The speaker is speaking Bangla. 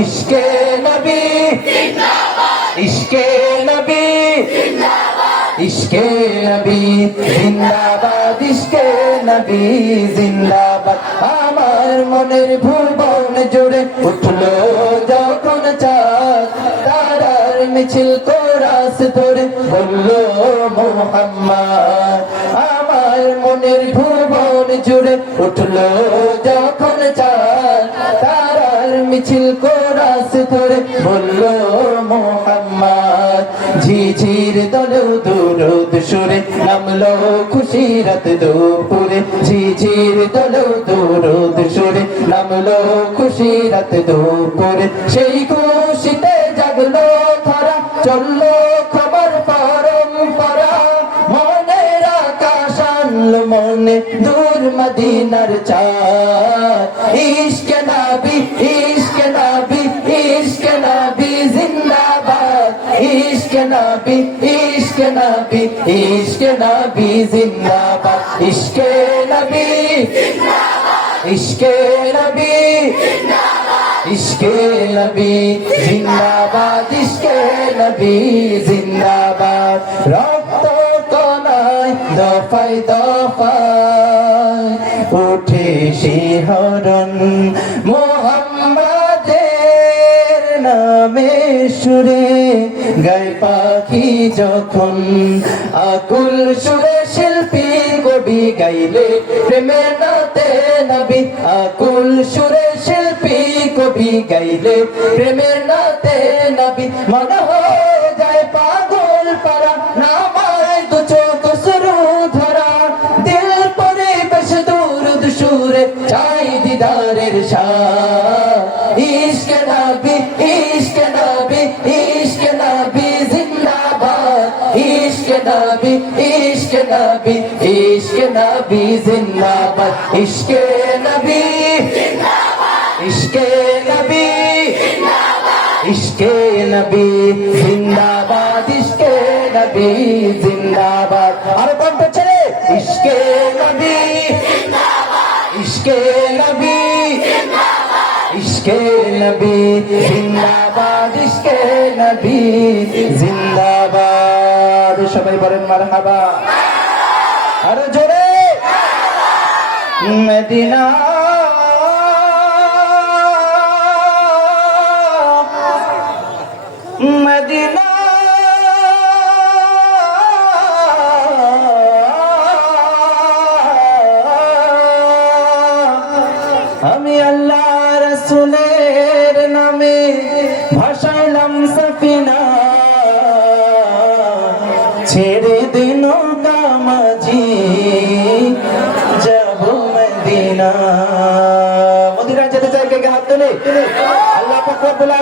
ইশকে নবী জিন্দাবাদ, ইশকে নবী জিন্দাবাদ, ইশকে নবী জিন্দাবাদ, ইশকে নবী জিন্দাবাদ। আমার মনের ভুবন জুড়ে উঠলো যখন চাঁদ, তারার মিছিল কোরাস ধরে বললো মুহাম্মদ। আমার মনের ভুবন জুড়ে উঠলো যখন চাঁদ, তারার মিছিল কোরাস ধরে বললো মুহাম্মদ। ঝিঝির দলেও দুরুদ সুরে নামলো খুশি রাত দুপুরে, ঝিঝির দলেও দুরুদ সুরে নামলো খুশি রাত দুপুরে। সেই খুশিতে জাগলো ধরা, চললো খবর পরম্পরা, মনের আকাশ আনলো মনে দূর মদিনার চাঁদ। ইশকে নবী, ইশকে নবী, ইশকে নবী জিন্দাবাদ, ইশকে নবী, ইশকে নবী, ইশকে নবী জিন্দাবাদ, ইশকে নবী জিন্দাবাদ, ইশকে নবী জিন্দাবাদ, ইশকে নবী জিন্দাবাদ, ইশকে নবী জিন্দাবাদ। রক্ত কণায় দফায় দফায় উঠে শিহরণ, মুহাম্মাদের নামে সুরে গায় পাখি যখন, আকুল সুরে শিল্পী কবি গাইলে প্রেমের নাতে নবী, আকুল সুরে শিল্পী কবি গাইলে প্রেমের নাতে নবী। মনে হয়ে যায় পাগল পারা, নামায় দু চোখ শুরু ধরা, দিল পরে বেশ দুরুদ সুরে চাই দিদারের শাহ। ইশকে নবী, ইশকে নবী, ইশকে নবী জিন্দাবাদ, ইশকে নবী, ইশকে নবী, ইশকে নবী জিন্দাবাদ, ইশকে নবী জিন্দাবাদ, ইশকে নবী জিন্দাবাদ, ইশকে নবী জিন্দাবাদ, ইশকে নবী জিন্দাবাদ। আর কোনটা ছেড়ে ইশকে নবী জিন্দাবাদ, ইশকে নবী জিন্দাবাদ, ইশকে নবী জিন্দাবাদ, ইশকে নবী জিন্দাবাদ। সবাই বলেন মারহাবা, আরো জোরে মদিনা মদিনা। আমি আল্লাহ রাসূলের নামে ভাসাইলাম সফিনা, ছেড়ে দিন কামাজি যাব মদিনা। মদিনা যেতে চাই কে হাত তোলে। আল্লাহ পাক রব্বুল